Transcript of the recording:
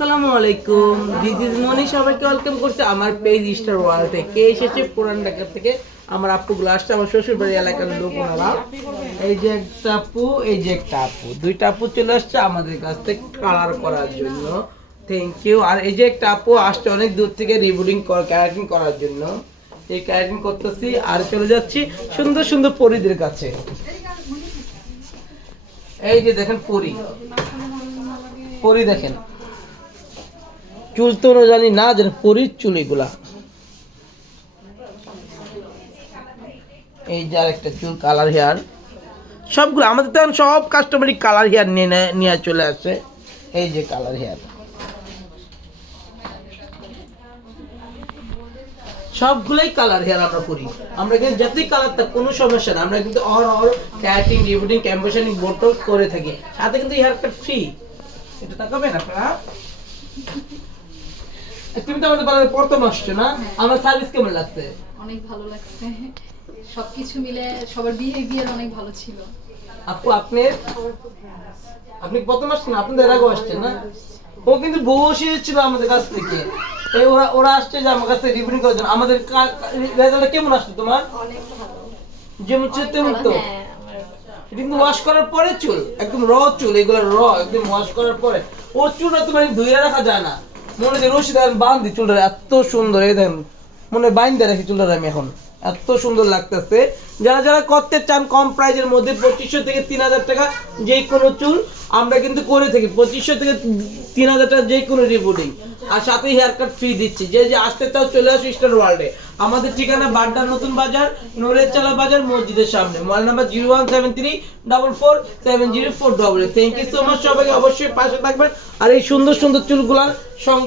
আসসালামু আলাইকুম। This is মনি সবাইকে ওয়েলকাম করছে আমার পেজ স্টার ওয়ার্ল্ড থেকে। এসেছে পুরান ঢাকা থেকে। আমার আপু গ্লাসটা আমার শ্বশুর বাড়ি এলাকার লোক ওনারা এই যে একটা আপু, এই যে একটা আপু। দুইটা আপু চলে আসছে আমাদের কাছ থেকে কালার করার জন্য। থ্যাংক ইউ আর এই যে একটা আপু আসছে অনেক দূর থেকে রিবুডিং ক্যারাটিং করার জন্য। এই ক্যারাটিং করতেছি, আর চলে যাচ্ছি সুন্দর সুন্দর পরিদের কাছে। এই যে দেখেন পরি। পরি দেখেন। চুল তো জানি না যেন পরির চুল এগুলা। এই যে একটা চুল কালার হেয়ার সবগুলো, আমাদের তখন সব কাস্টমারই কালার হেয়ার নিয়ে নিয়ে চলে আসে। এই যে কালার হেয়ার সবগুলোই কালার হেয়ার আমরা করি। আমরা কিন্তু যতই কালার থাক কোনো সমস্যা না, আমরা কিন্তু অর অর ক্যাটিং রিবুটিং ক্যাম্পেশনিং বোটল করে থাকি। সাথে কিন্তু হেয়ার কাট ফ্রি এটা তাকাবেন আপনারা। তুমি তো আমাদের পাড়ার প্রথম আসছো না? আমার সার্ভিস কেমন লাগছে? অনেক ভালো লাগছে। সবকিছু মিলে সবার বিহেভিয়ার অনেক ভালো ছিল। আপু আপনি? আপনি প্রথম আসছেন এর আগে আসছেন না? ও কিন্তু বসে ছিল আমাদের কাছ থেকে। এই ওরা ওরা আসছে যে আমার কাছ থেকে রিভিউ করার জন্য। আমাদের রেজাল্ট কেমন আসছে তোমার? যেমন তেমন তো। কিন্তু ওয়াশ করার পরে চুল একদম র চুল এগুলো র একদম ওয়াশ করার পরে। ওর চুলটা তোমার ধুয়ে রাখা যায় না। মনে হয় রশি দেখেন বান্ধি চুলটা এত সুন্দর, এই দেখেন, মনে বাইন্দে রাখি চুলটা আমি এখন। এত সুন্দর লাগতেছে। যারা যারা করতে চান কম প্রাইজের মধ্যে পঁচিশশো থেকে তিন হাজার টাকা যে কোনো চুল, আমরা কিন্তু করে থাকি। পঁচিশশো থেকে তিন হাজার টাকা যে কোনো রিপোর্টিং আর সাথে হেয়ার কাট ফ্রি দিচ্ছি। যে যে আসতে চাও চলে আসো স্টার ওয়ার্ল্ডে আমাদের ঠিকানা বাড্ডা নতুন বাজার নুরের চালা বাজার, মসজিদের সামনে। Mobile number zero one seven three double four seven zero four double thank you so much সবাইকে। অবশ্যই পাশে থাকবেন। আর এই সুন্দর সুন্দর চুলগুলার সঙ্গে